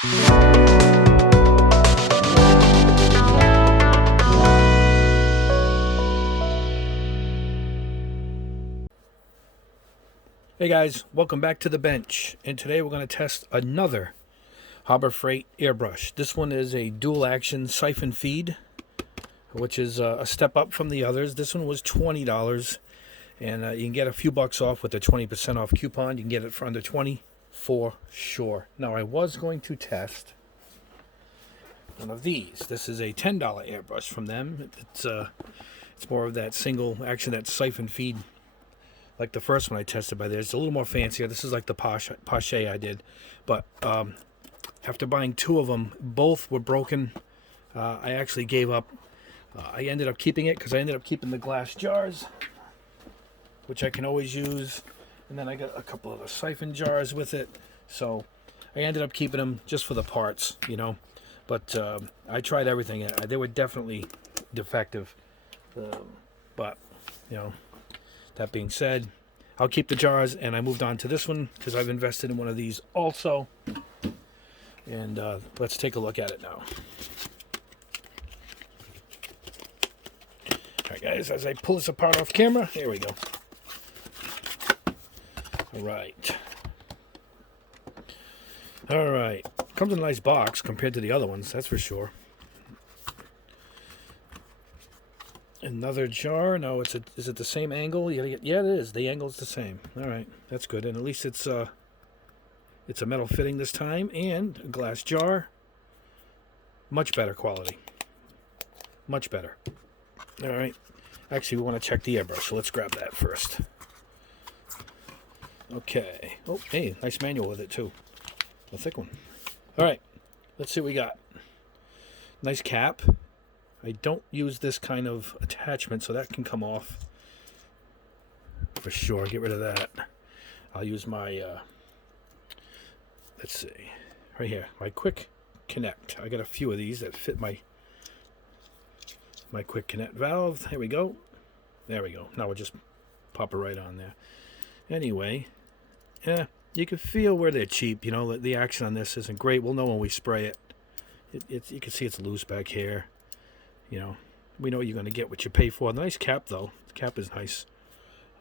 Hey guys, welcome back to the bench, and today we're going to test another Harbor Freight airbrush. This one is a dual action siphon feed, which is a step up from the others. This one was $20, and you can get a few bucks off with the 20% off coupon. You can get it for under $20 for sure. Now I was going to test one of these. This is a $10 airbrush from them. It's more of that single action, that siphon feed, like the first one I tested by there. It's a little more fancier. This is like the Pache I did. But after buying two of them, both were broken. I actually gave up. I ended up keeping it because I ended up keeping the glass jars, which I can always use. And then I got a couple of the siphon jars with it. So I ended up keeping them just for the parts, you know. But I tried everything. They were definitely defective. But, you know, that being said, I'll keep the jars, and I moved on to this one because I've invested in one of these also. And let's take a look at it now. All right, guys, as I pull this apart off camera, here we go. All right. All right. Comes in a nice box compared to the other ones, that's for sure. Another jar. No, is it the same angle? Yeah, it is. The angle's the same. All right, that's good. And at least it's a metal fitting this time, and a glass jar. Much better quality. Much better. All right. Actually, we want to check the airbrush, so let's grab that first. Okay. Oh, hey, nice manual with it too. A thick one. All right. Let's see what we got. Nice cap. I don't use this kind of attachment, so that can come off for sure. Get rid of that. I'll use my, let's see, right here, my quick connect. I got a few of these that fit my quick connect valve. There we go. There we go. Now we'll just pop it right on there. Anyway, yeah, you can feel where they're cheap. You know, the action on this isn't great. We'll know when we spray it. You can see it's loose back here. You know, we know you're going to get what you pay for. Nice cap, though. The cap is nice.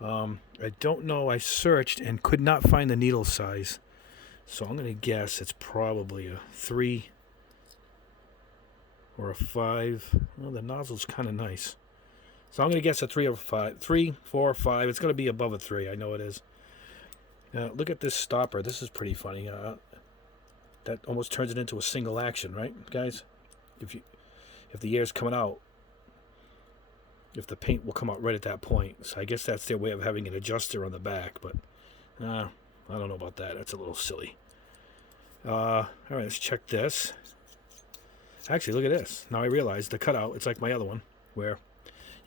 I don't know. I searched and could not find the needle size. So I'm going to guess it's probably a 3 or a 5. Well, the nozzle's kind of nice. So I'm going to guess a 3 or 5. 3, 4, 5. It's going to be above a 3. I know it is. Look at this stopper. This is pretty funny. That almost turns it into a single action, right, guys? If the air's coming out, if the paint will come out right at that point. So I guess that's their way of having an adjuster on the back, but I don't know about that. That's a little silly. All right, let's check this. Actually, look at this. Now I realize the cutout, it's like my other one, where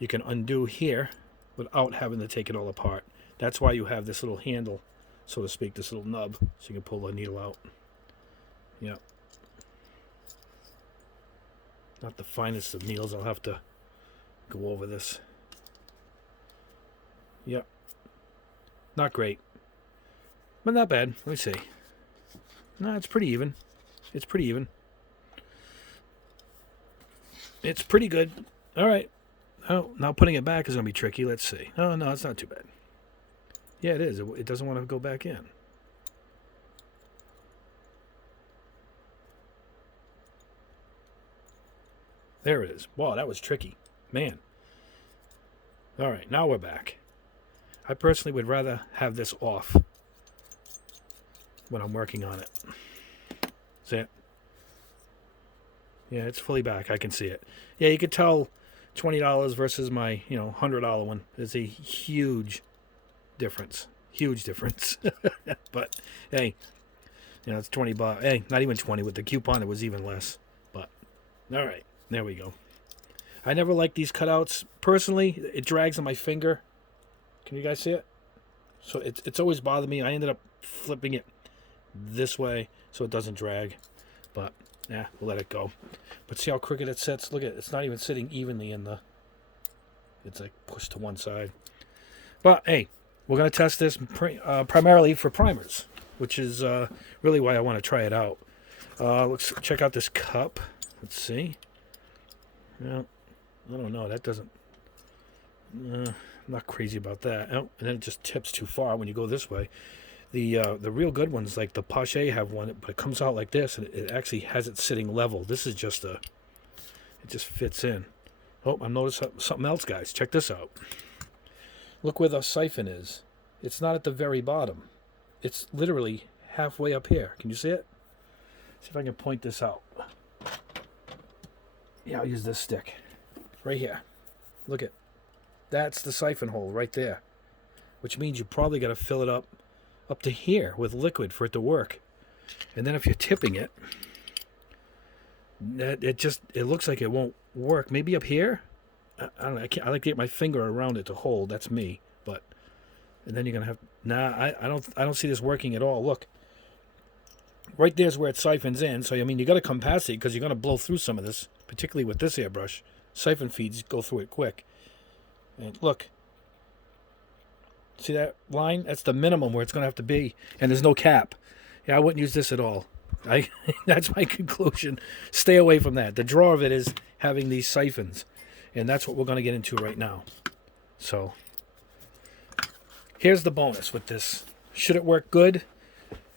you can undo here without having to take it all apart. That's why you have this little handle, so to speak, this little nub, so you can pull the needle out. Yeah. Not the finest of needles. I'll have to go over this. Yep. Not great. But not bad. Let me see. No, it's pretty even. It's pretty even. It's pretty good. All right. Oh, now putting it back is going to be tricky. Let's see. Oh, no, it's not too bad. Yeah, it is. It doesn't want to go back in. There it is. Wow, that was tricky. Man. All right, now we're back. I personally would rather have this off when I'm working on it. See it? Yeah, it's fully back. I can see it. Yeah, you could tell $20 versus my, $100 one is a huge difference. Huge difference. But, hey, it's $20. Hey, not even 20. With the coupon, it was even less. But, all right. There we go. I never like these cutouts. Personally, it drags on my finger. Can you guys see it? So it's always bothered me. I ended up flipping it this way so it doesn't drag. But, yeah, we'll let it go. But see how crooked it sits? Look at it. It's not even sitting evenly in the... It's like pushed to one side. But, hey, we're going to test this primarily for primers, which is really why I want to try it out. Let's check out this cup. Let's see. No, I don't know. That doesn't... I'm not crazy about that. Oh, and then it just tips too far when you go this way. The real good ones, like the Pache, have one, but it comes out like this, and it actually has it sitting level. This is just a... It just fits in. Oh, I noticed something else, guys. Check this out. Look where the siphon is. It's not at the very bottom. It's literally halfway up here. Can you see it? See if I can point this out. Yeah, I'll use this stick. Right here. Look at. That's the siphon hole right there. Which means you probably got to fill it up to here with liquid for it to work. And then if you're tipping it, it looks like it won't work. Maybe up here? I don't know. I like to get my finger around it to hold. That's me. But and then you're gonna have I don't see this working at all. Look. Right there's where it siphons in. So I mean you gotta come past it because you're gonna blow through some of this, particularly with this airbrush. Siphon feeds go through it quick. And look. See that line? That's the minimum where it's gonna have to be. And there's no cap. Yeah, I wouldn't use this at all. That's my conclusion. Stay away from that. The draw of it is having these siphons. And that's what we're going to get into right now. So, here's the bonus with this. Should it work good?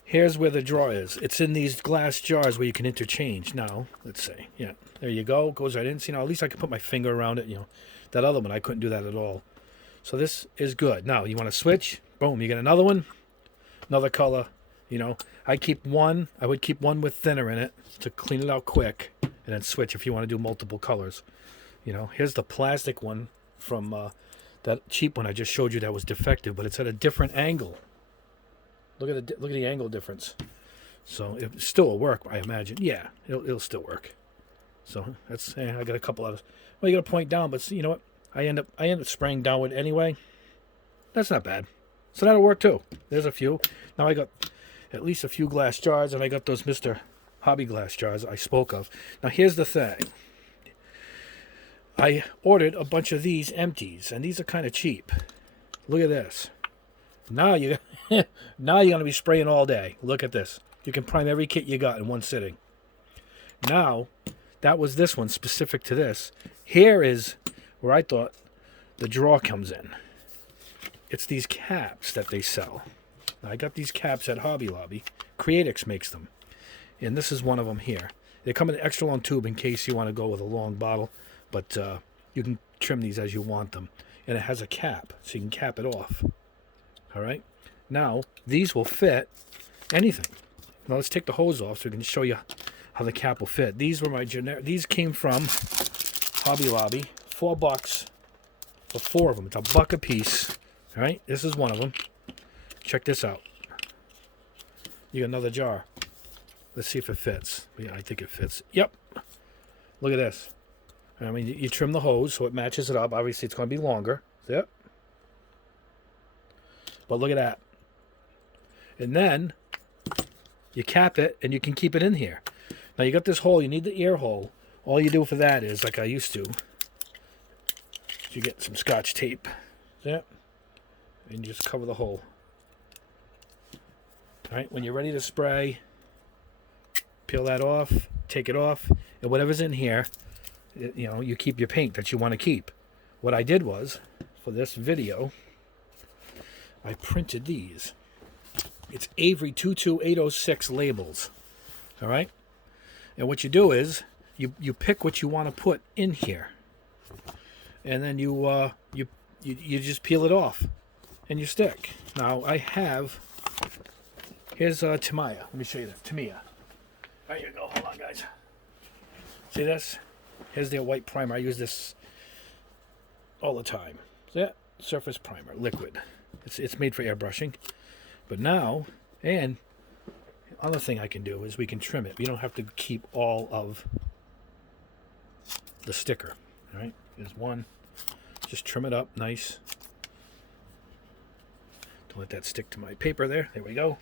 Here's where the draw is. It's in these glass jars where you can interchange. Now, let's see. Yeah, there you go. Goes right in. See, now at least I can put my finger around it. You know, that other one, I couldn't do that at all. So this is good. Now, you want to switch? Boom, you get another one. Another color. You know, I would keep one with thinner in it to clean it out quick. And then switch if you want to do multiple colors. You know, here's the plastic one from that cheap one I just showed you that was defective, but it's at a different angle. Look at the angle difference. So it still will work, I imagine. Yeah, it'll still work. So that's I got a couple of. Well, you got to point down, but you know what? I end up spraying downward anyway. That's not bad. So that'll work too. There's a few. Now I got at least a few glass jars, and I got those Mr. Hobby glass jars I spoke of. Now here's the thing. I ordered a bunch of these empties, and these are kind of cheap. Look at this. Now you're going to be spraying all day. Look at this. You can prime every kit you got in one sitting. Now, that was this one specific to this. Here is where I thought the draw comes in. It's these caps that they sell. Now, I got these caps at Hobby Lobby. Creatix makes them. And this is one of them here. They come in an extra long tube in case you want to go with a long bottle. But you can trim these as you want them. And it has a cap, so you can cap it off. All right? Now, these will fit anything. Now, let's take the hose off so we can show you how the cap will fit. These were my generic. These came from Hobby Lobby. $4 for 4 of them. It's $1 a piece. All right? This is one of them. Check this out. You got another jar. Let's see if it fits. Yeah, I think it fits. Yep. Look at this. I mean, you trim the hose so it matches it up. Obviously, it's going to be longer. See it? But look at that. And then you cap it, and you can keep it in here. Now, you got this hole. You need the ear hole. All you do for that is, like I used to, you get some Scotch tape. See it? And you just cover the hole. All right? When you're ready to spray, peel that off, take it off, and whatever's in here, you know, you keep your paint that you want to keep. What I did was, for this video, I printed these. It's Avery 22806 labels. All right? And what you do is, you pick what you want to put in here. And then you just peel it off. And you stick. Now, I have, here's Tamiya. Let me show you this. Tamiya. There you go. Hold on, guys. See this? Here's their white primer. I use this all the time. See that? Surface primer, liquid. It's made for airbrushing. But now, and the other thing I can do is we can trim it. We don't have to keep all of the sticker. All right? Here's one. Just trim it up nice. Don't let that stick to my paper there. There we go.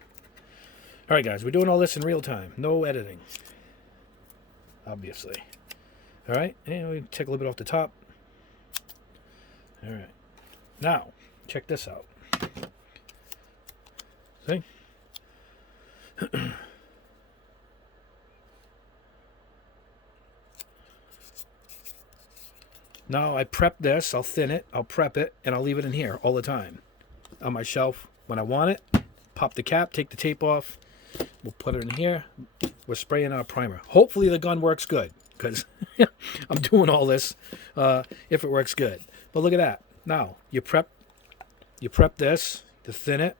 All right, guys. We're doing all this in real time. No editing. Obviously. All right, and we take a little bit off the top. All right, now check this out. See? Now I prep this, I'll thin it, I'll prep it, and I'll leave it in here all the time on my shelf when I want it. Pop the cap, take the tape off, we'll put it in here. We're spraying our primer. Hopefully the gun works good, because I'm doing all this if it works good. But look at that. Now you prep this, to thin it,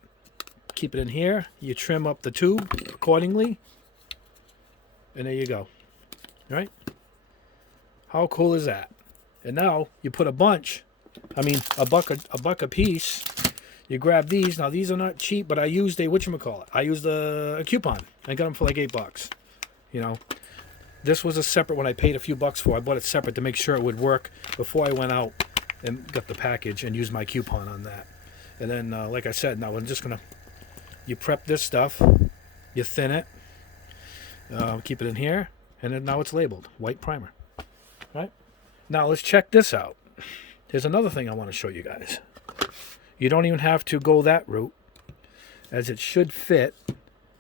keep it in here, you trim up the tube accordingly, and there you go. All right? How cool is that? And now you put a bunch, I mean a buck a piece. You grab these. Now these are not cheap, but I used a whatchamacallit. I used a coupon. I got them for like $8. You know, this was a separate one I paid a few bucks for. I bought it separate to make sure it would work before I went out and got the package and used my coupon on that. And then, like I said, now I'm just gonna, you prep this stuff, you thin it, keep it in here, and then now it's labeled white primer. Right? Now let's check this out. Here's another thing I want to show you guys. You don't even have to go that route, as it should fit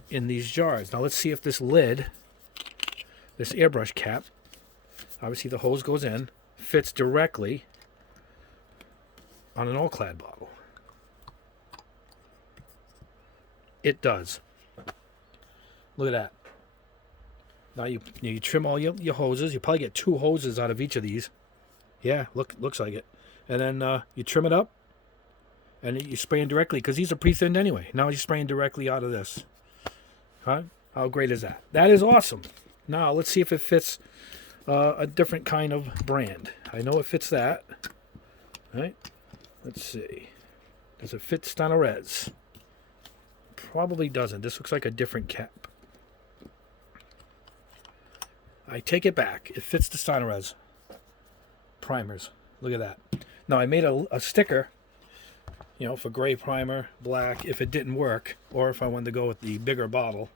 in these jars. Now let's see if this lid, this airbrush cap, obviously the hose goes in, fits directly on an all-clad bottle. It does. Look at that. Now you trim all your hoses. You probably get 2 hoses out of each of these. Yeah, looks like it. And then you trim it up, and you spray in directly, because these are pre-thinned anyway. Now you're spraying directly out of this. Huh? How great is that? That is awesome. Now let's see if it fits a different kind of brand. I know it fits that. Right? Let's see. Does it fit Stanarez? Probably doesn't. This looks like a different cap. I take it back. It fits the Stanarez primers. Look at that. Now I made a sticker, you know, for gray primer, black, if it didn't work, or if I wanted to go with the bigger bottle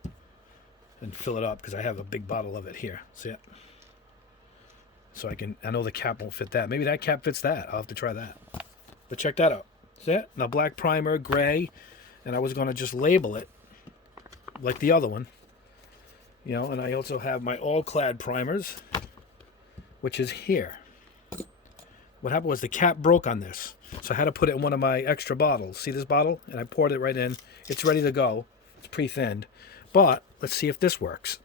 and fill it up, because I have a big bottle of it here. See it? So I know the cap won't fit that. Maybe that cap fits that. I'll have to try that. But check that out. See it? Now black primer, gray, and I was going to just label it like the other one. You know, and I also have my all-clad primers, which is here. What happened was the cap broke on this, so I had to put it in one of my extra bottles. See this bottle? And I poured it right in. It's ready to go. It's pre-thinned. But let's see if this works.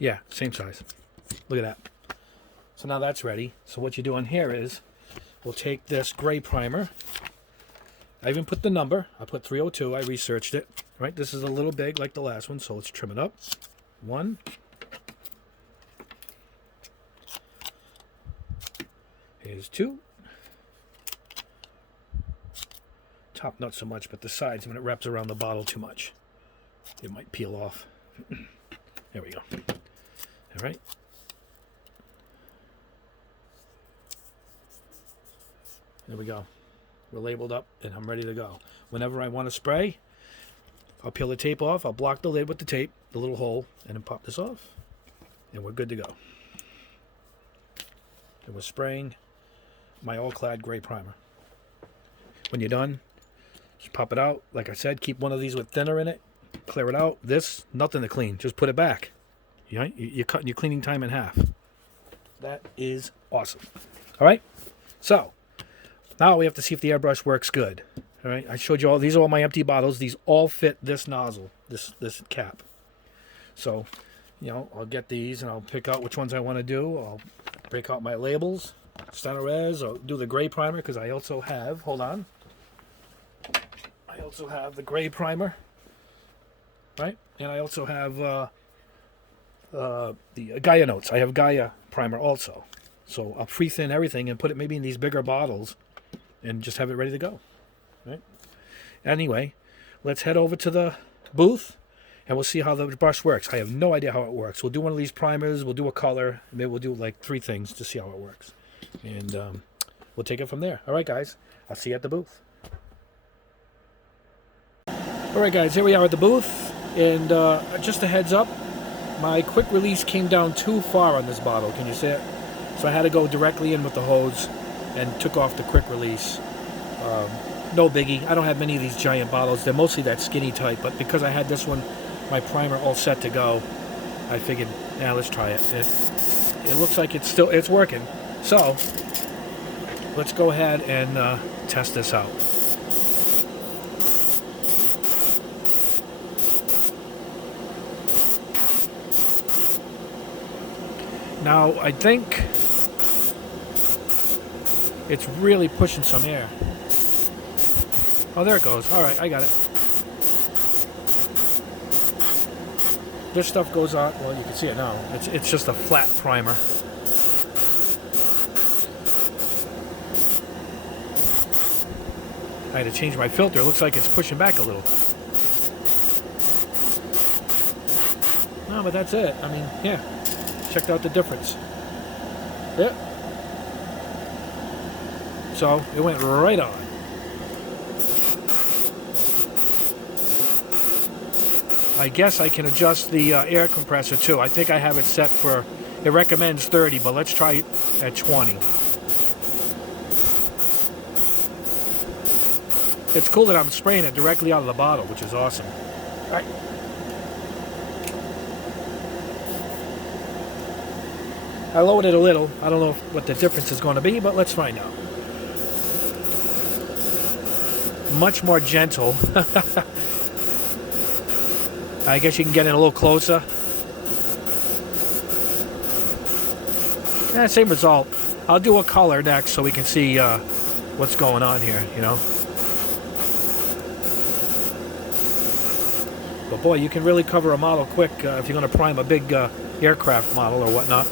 Yeah, same size. Look at that. So now that's ready. So what you do on here is, we'll take this gray primer. I even put the number. I put 302. I researched it. Right? This is a little big like the last one, so let's trim it up. 1. Here's 2. Top not so much, but the sides, when it wraps around the bottle too much, it might peel off. There we go. All right. There we go. We're labeled up, and I'm ready to go. Whenever I want to spray, I'll peel the tape off. I'll block the lid with the tape, the little hole, and then pop this off, and we're good to go. And we're spraying my all-clad gray primer. When you're done, just pop it out. Like I said, keep one of these with thinner in it. Clear it out. This, nothing to clean. Just put it back. You're cutting your cleaning time in half. That is awesome. All right? So, now we have to see if the airbrush works good. All right? I showed you all. These are all my empty bottles. These all fit this nozzle, this cap. So, you know, I'll get these and I'll pick out which ones I want to do. I'll break out my labels. Stanarez. I'll do the gray primer because I also have, hold on. I also have the gray primer. Right? And I also have the Gaia notes. I have Gaia primer also. So I'll pre-thin everything and put it maybe in these bigger bottles and just have it ready to go. Right? Anyway, let's head over to the booth and we'll see how the brush works. I have no idea how it works. We'll do one of these primers. We'll do a color. Maybe we'll do like 3 things to see how it works. And we'll take it from there. All right, guys. I'll see you at the booth. All right, guys. Here we are at the booth. And just a heads up, my quick release came down too far on this bottle. Can you see it? So I had to go directly in with the hose and took off the quick release. No biggie. I don't have many of these giant bottles. They're mostly that skinny type, but because I had this one my primer all set to go, I figured, yeah, let's try it. It looks like it's working. So let's go ahead and test this out. Now I think it's really pushing some air. Oh, there it goes. All right, I got it. This stuff goes on. Well, you can see it now. It's just a flat primer. I had to change my filter. It looks like it's pushing back a little. No, but that's it. I mean, yeah. Checked out the difference. Yep. So it went right on. I guess I can adjust the air compressor too. I think I have it set for, it recommends 30, but let's try it at 20. It's cool that I'm spraying it directly out of the bottle, which is awesome. All right. I lowered it a little. I don't know what the difference is going to be, but let's find out. Much more gentle. I guess you can get in a little closer. Yeah, same result. I'll do a color next so we can see what's going on here, you know. But boy, you can really cover a model quick if you're going to prime a big aircraft model or whatnot.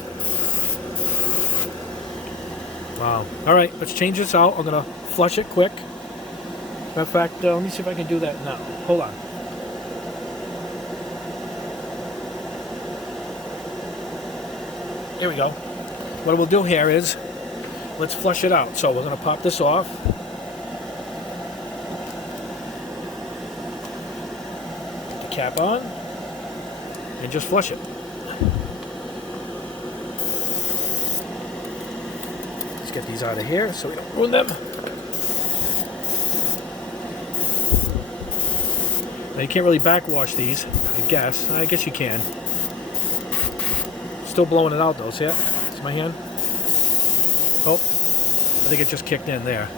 Wow. All right, let's change this out. I'm going to flush it quick. Matter of fact, let me see if I can do that now. Hold on. Here we go. What we'll do here is, let's flush it out. So we're going to pop this off. Put the cap on. And just flush it. Let's get these out of here so we don't ruin them. Now you can't really backwash these, I guess. I guess you can. Still blowing it out though, see it? See my hand? Oh, I think it just kicked in there.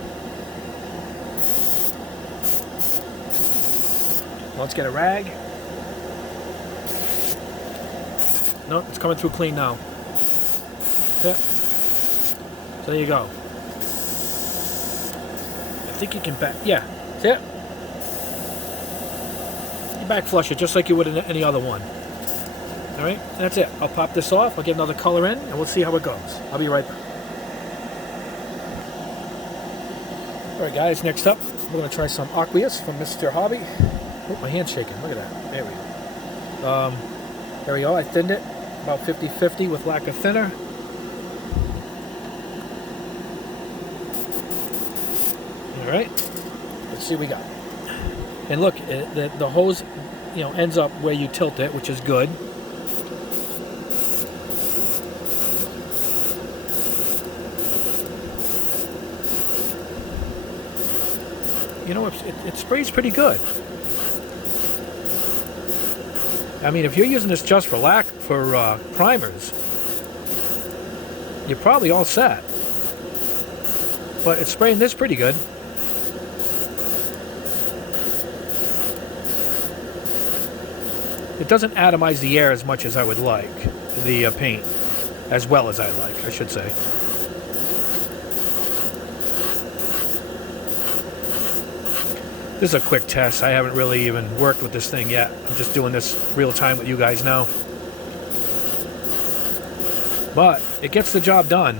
Let's get a rag. No, it's coming through clean now. Yeah. So there you go. I think you can back, yeah, see it? You back flush it just like you would in any other one. All right, that's it. I'll pop this off. I'll get another color in, and we'll see how it goes. I'll be right back. All right, guys, next up, we're going to try some aqueous from Mr. Hobby. Oh, my hand's shaking. Look at that. There we go. There we go. I thinned it about 50-50 with lacquer thinner. All right, let's see what we got. And look, the hose, you know, ends up where you tilt it, which is good. You know, it sprays pretty good. I mean, if you're using this just for primers, you're probably all set. But it's spraying this pretty good. It doesn't atomize the air as much as I would like, the paint, as well as I like, I should say. This is a quick test. I haven't really even worked with this thing yet. I'm just doing this real time with you guys now. But it gets the job done.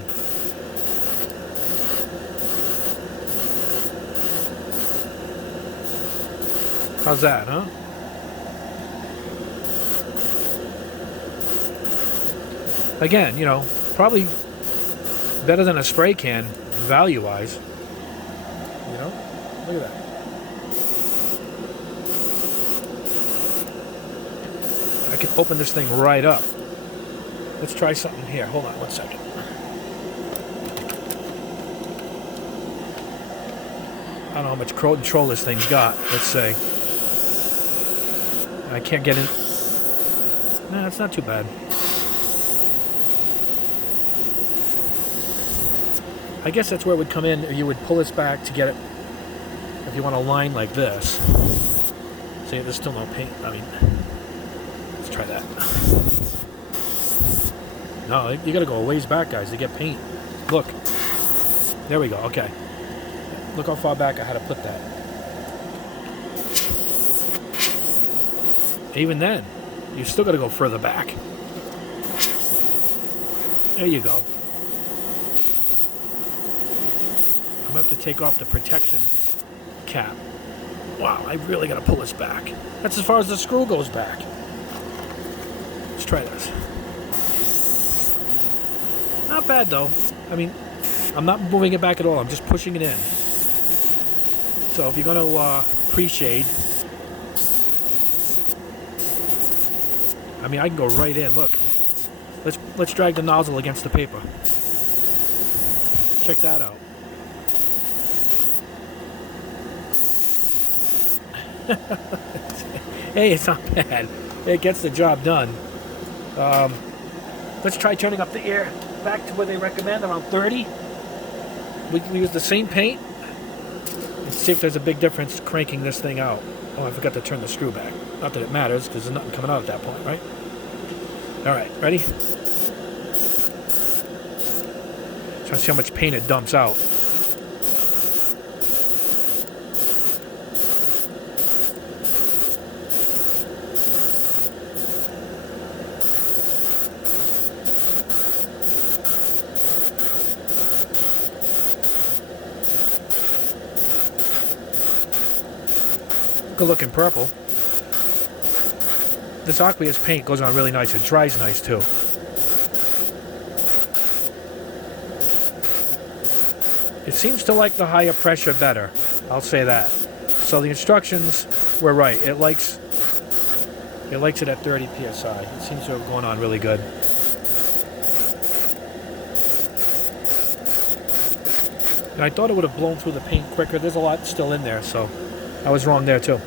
How's that, huh? Again, you know, probably better than a spray can, value-wise. You know? Look at that. I can open this thing right up. Let's try something here. Hold on one second. I don't know how much control this thing's got. Let's say. I can't get in. No, that's not too bad. I guess that's where it would come in. You would pull this back to get it. If you want a line like this. See, there's still no paint. I mean, let's try that. No, you got to go a ways back, guys, to get paint. Look. There we go. Okay. Look how far back I had to put that. Even then, you still got to go further back. There you go. I'm going to have to take off the protection cap. Wow, I really got to pull this back. That's as far as the screw goes back. Let's try this. Not bad, though. I mean, I'm not moving it back at all. I'm just pushing it in. So if you're going to pre-shade, I mean, I can go right in. Look. Let's drag the nozzle against the paper. Check that out. Hey, it's not bad. It gets the job done. Let's try turning up the air back to where they recommend, around 30. We can use the same paint and see if there's a big difference cranking this thing out. Oh, I forgot to turn the screw back. Not that it matters, because there's nothing coming out at that point, right? All right, ready? Try to see how much paint it dumps out. Good looking purple. This aqueous paint goes on really nice. It dries nice too. It seems to like the higher pressure better. I'll say that. So the instructions were right. It likes it at 30 psi. It seems to have gone on really good. And I thought it would have blown through the paint quicker. There's a lot still in there, so I was wrong there too.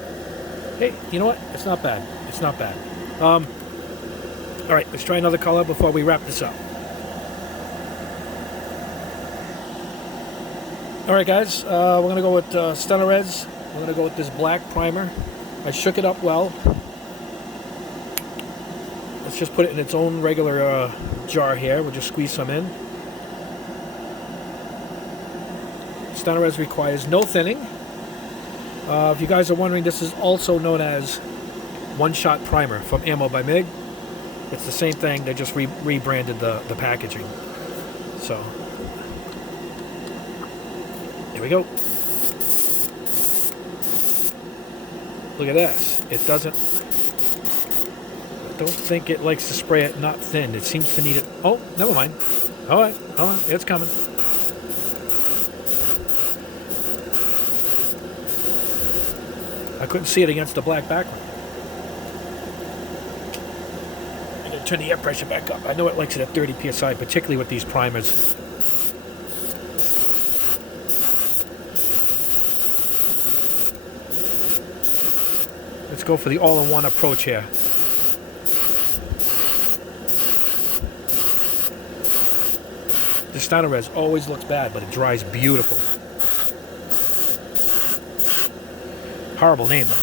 Hey, you know what? It's not bad. It's not bad. All right, let's try another color before we wrap this up. All right, guys, we're going to go with Stunner Reds. We're going to go with this black primer. I shook it up well. Let's just put it in its own regular jar here. We'll just squeeze some in. Stunner Reds requires no thinning. If you guys are wondering, this is also known as one-shot primer from Ammo by MIG. It's the same thing. They just rebranded the packaging. So, here we go. Look at this. It doesn't... I don't think it likes to spray it not thin. It seems to need it... Oh, never mind. All right. Hold on. It's coming. I couldn't see it against the black background. I'm going to turn the air pressure back up. I know it likes it at 30 psi, particularly with these primers. Let's go for the all-in-one approach here. The Stunner Res always looks bad, but it dries beautiful. Horrible name, though.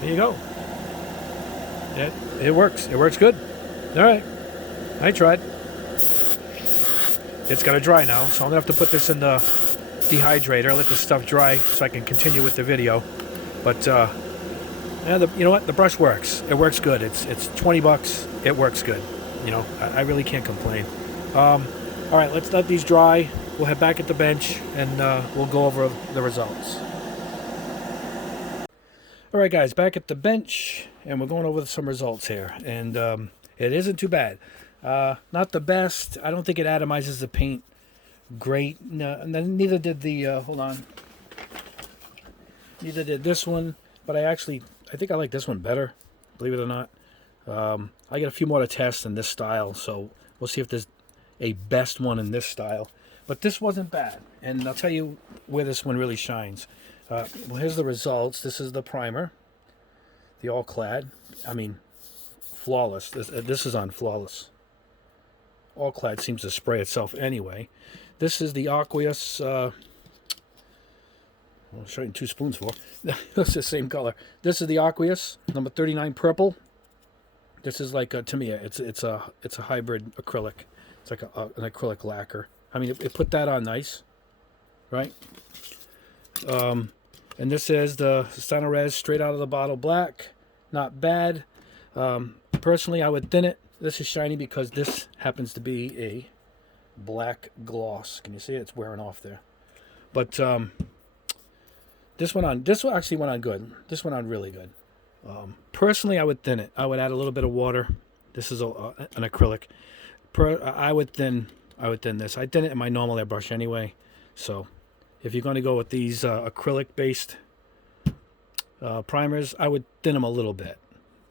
There you go. It works. It works good. All right. I tried. It's got to dry now, so I'm going to have to put this in the dehydrator, let this stuff dry so I can continue with the video. But, yeah, you know what? The brush works. It works good. It's 20 bucks. It works good. You know, I really can't complain. All right, let's let these dry. We'll head back at the bench, and we'll go over the results. All right, guys, back at the bench, and we're going over some results here. And it isn't too bad. Not the best. I don't think it atomizes the paint great. No, and then neither did the, hold on. Neither did this one, but I think I like this one better, believe it or not. I got a few more to test in this style, so we'll see if there's a best one in this style. But this wasn't bad, and I'll tell you where this one really shines. Well, here's the results. This is the primer, the all clad. I mean, flawless. This is on flawless. All clad seems to spray itself anyway. This is the aqueous. I'll show you 2 spoons for. It's the same color. This is the aqueous number 39 purple. This is like to me, it's a hybrid acrylic. It's like an acrylic lacquer. I mean, it put that on nice, right? And this is the Res straight out of the bottle black. Not bad. Personally, I would thin it. This is shiny because this happens to be a black gloss. Can you see it? It's wearing off there. But this one actually went on good. This went on really good. Personally, I would thin it. I would add a little bit of water. This is an acrylic. I would thin this. I thin it in my normal airbrush anyway. So if you're going to go with these acrylic-based primers, I would thin them a little bit.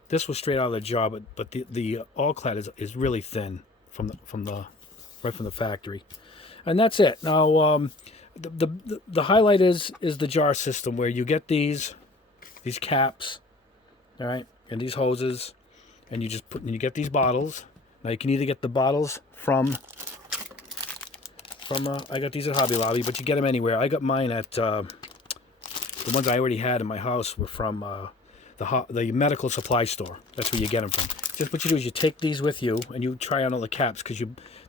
This was straight out of the jar, but the all clad is really thin right from the factory, and that's it. Now the highlight is the jar system, where you get these caps, all right, and these hoses, and you get these bottles. Now you can either get the bottles from I got these at Hobby Lobby, but you get them anywhere. I got mine at the ones I already had in my house were from the medical supply store. That's where you get them from. Just what you do is you take these with you and you try on all the caps, because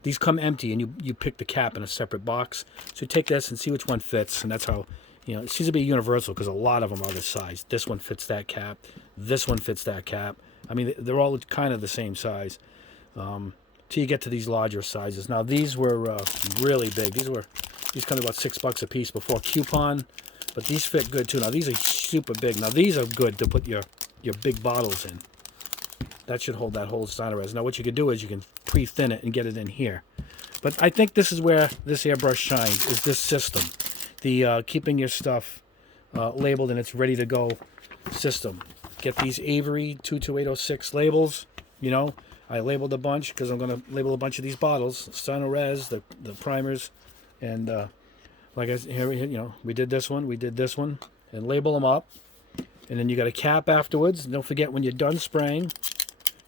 these come empty, and you pick the cap in a separate box. So you take this and see which one fits, and that's how, it seems to be universal, because a lot of them are this size. This one fits that cap. This one fits that cap. I mean, they're all kind of the same size. Till you get to these larger sizes. Now these were really big. These come about $6 a piece before coupon, but these fit good too. Now these are super big. Now these are good to put your big bottles in. That should hold that whole Res. Now what you can do is you can pre-thin it and get it in here. But I think this is where this airbrush shines, is this system. The keeping your stuff labeled and it's ready to go system. Get these Avery 22806 labels, I labeled a bunch because I'm going to label a bunch of these bottles. Res, the primers, and like I said, here we did this one, and label them up. And then you got a cap afterwards. And don't forget, when you're done spraying,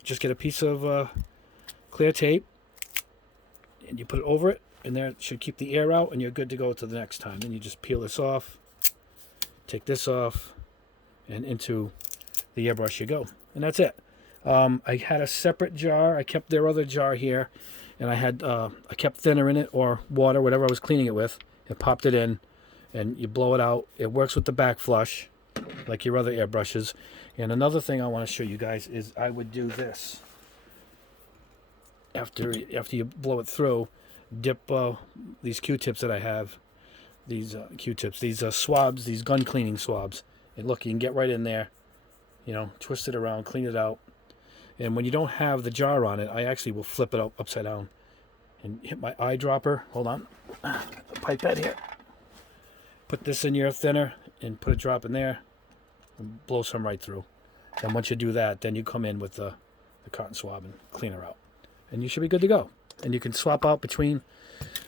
just get a piece of clear tape and you put it over it, and there it should keep the air out, and you're good to go to the next time. Then you just peel this off, take this off, and into the airbrush you go, and that's it. I had a separate jar. I kept their other jar here, and I kept thinner in it, or water, whatever I was cleaning it with, and popped it in, and you blow it out. It works with the back flush like your other airbrushes. And another thing I want to show you guys is I would do this after you blow it through. Dip these Q-tips that I have, these Q-tips, these swabs, these gun cleaning swabs, and look, you can get right in there, twist it around, clean it out. And when you don't have the jar on it, I actually will flip it upside down and hit my eyedropper. Hold on. The pipette here. Put this in your thinner and put a drop in there and blow some right through. And once you do that, then you come in with the cotton swab and clean her out. And you should be good to go. And you can swap out between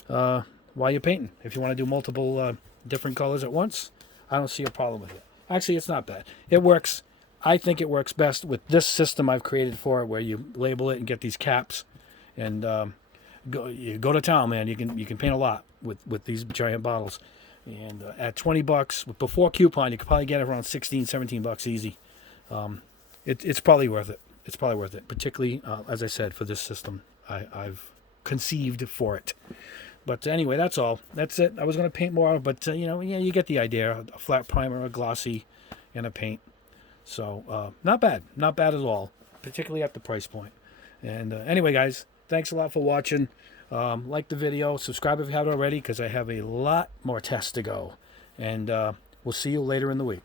while you're painting. If you want to do multiple different colors at once, I don't see a problem with it. Actually, it's not bad. It works. I think it works best with this system I've created for it, where you label it and get these caps, and you go to town, man. You can paint a lot with these giant bottles, and at $20 before coupon, you could probably get it around $16, $17 easy. It's probably worth it. It's probably worth it, particularly as I said, for this system I've conceived for it. But anyway, that's all. That's it. I was going to paint more, but you get the idea. A flat primer, a glossy, and a paint. So not bad at all, particularly at the price point. And anyway, guys, thanks a lot for watching. Like the video, subscribe if you haven't already, because I have a lot more tests to go. And we'll see you later in the week.